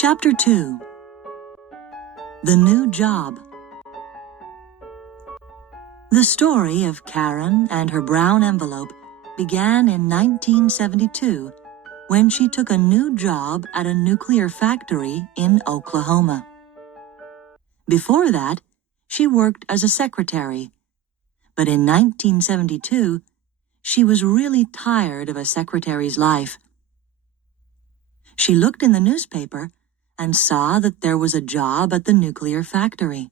Chapter 2. The New Job. The story of Karen and her brown envelope began in 1972 when she took a new job at a nuclear factory in Oklahoma. Before that, she worked as a secretary, but in 1972, she was really tired of a secretary's life. She looked in the newspaper and saw that there was a job at the nuclear factory.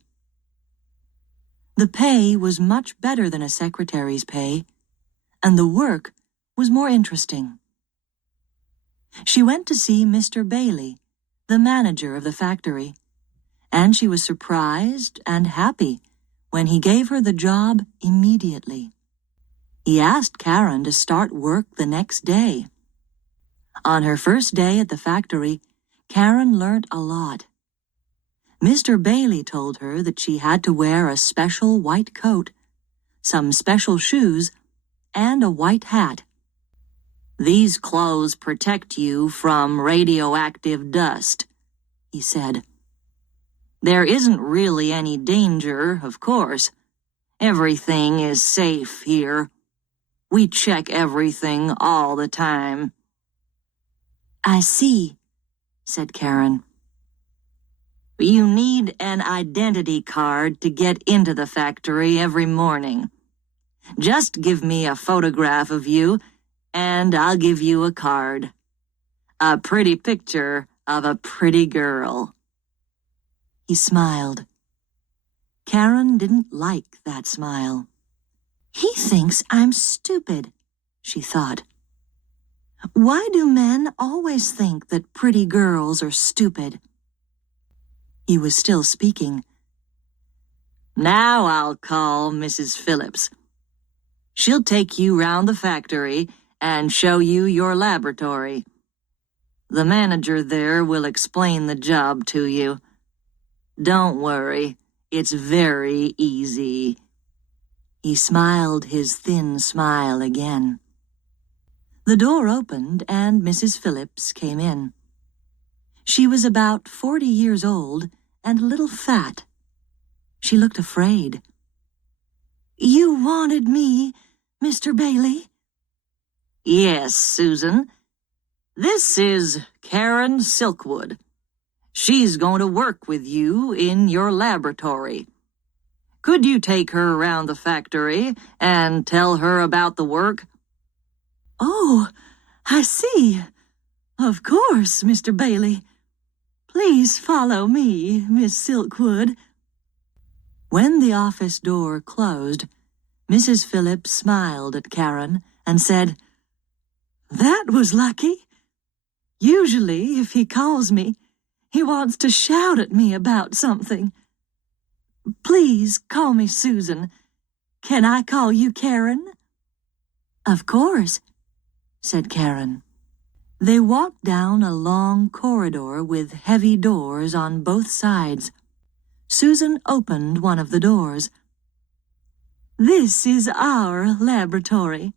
The pay was much better than a secretary's pay, and the work was more interesting. She went to see Mr. Bailey, the manager of the factory, and she was surprised and happy when he gave her the job immediately. He asked Karen to start work the next day. On her first day at the factory, Karen learned a lot. Mr. Bailey told her that she had to wear a special white coat, some special shoes, and a white hat. "These clothes protect you from radioactive dust," he said. "There isn't really any danger, of course. Everything is safe here. We check everything all the time." "I see," said Karen. "You need an identity card to get into the factory every morning. Just give me a photograph of you, and I'll give you a card. A pretty picture of a pretty girl." He smiled. Karen didn't like that smile. "He thinks I'm stupid," she thought. "Why do men always think that pretty girls are stupid?" He was still speaking. "Now I'll call Mrs. Phillips. She'll take you round the factory and show you your laboratory. The manager there will explain the job to you. Don't worry, it's very easy." He smiled his thin smile again. The door opened and Mrs. Phillips came in. She was about 40 years old and a little fat. She looked afraid. "You wanted me, Mr. Bailey?" "Yes, Susan. This is Karen Silkwood. She's going to work with you in your laboratory. Could you take her around the factory and tell her about the work?" "Oh, I see. Of course, Mr. Bailey. Please follow me, Miss Silkwood." When the office door closed, Mrs. Phillips smiled at Karen and said, "That was lucky. Usually, if he calls me, he wants to shout at me about something. Please call me Susan. Can I call you Karen?" "Of course," said Karen. They walked down a long corridor with heavy doors on both sides. Susan opened one of the doors. "This is our laboratory."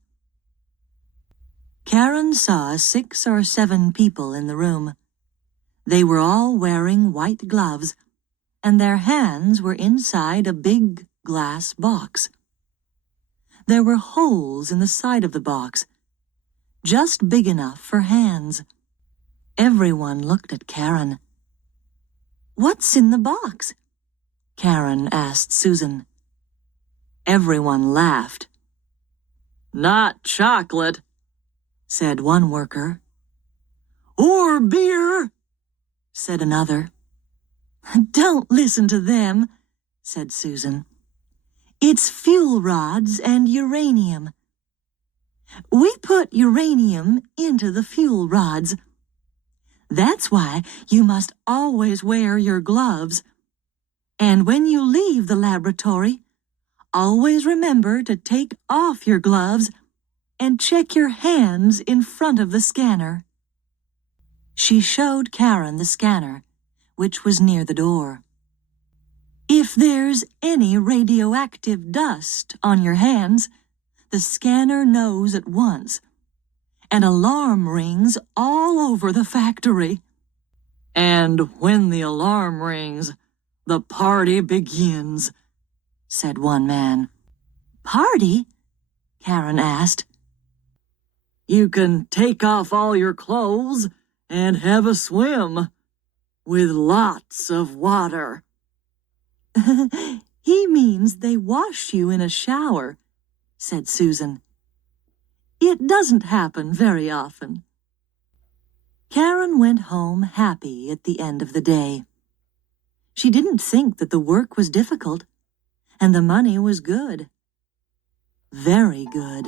Karen saw 6 or 7 people in the room. They were all wearing white gloves, and their hands were inside a big glass box. There were holes in the side of the box, just big enough for hands. Everyone looked at Karen. "What's in the box?" Karen asked Susan. Everyone laughed. "Not chocolate," said one worker. "Or beer," said another. "Don't listen to them," said Susan. "It's fuel rods and uranium. We put uranium into the fuel rods. That's why you must always wear your gloves. And when you leave the laboratory, always remember to take off your gloves and check your hands in front of the scanner." She showed Karen the scanner, which was near the door. "If there's any radioactive dust on your hands, the scanner knows at once. An alarm rings all over the factory." And when the alarm rings, the party begins, said one man. Party? Karen asked. You can take off all your clothes and have a swim, with lots of water. He means they wash you in a shower, said Susan. It doesn't happen very often. Karen went home happy at the end of the day. She didn't think that the work was difficult, and the money was good. Very good.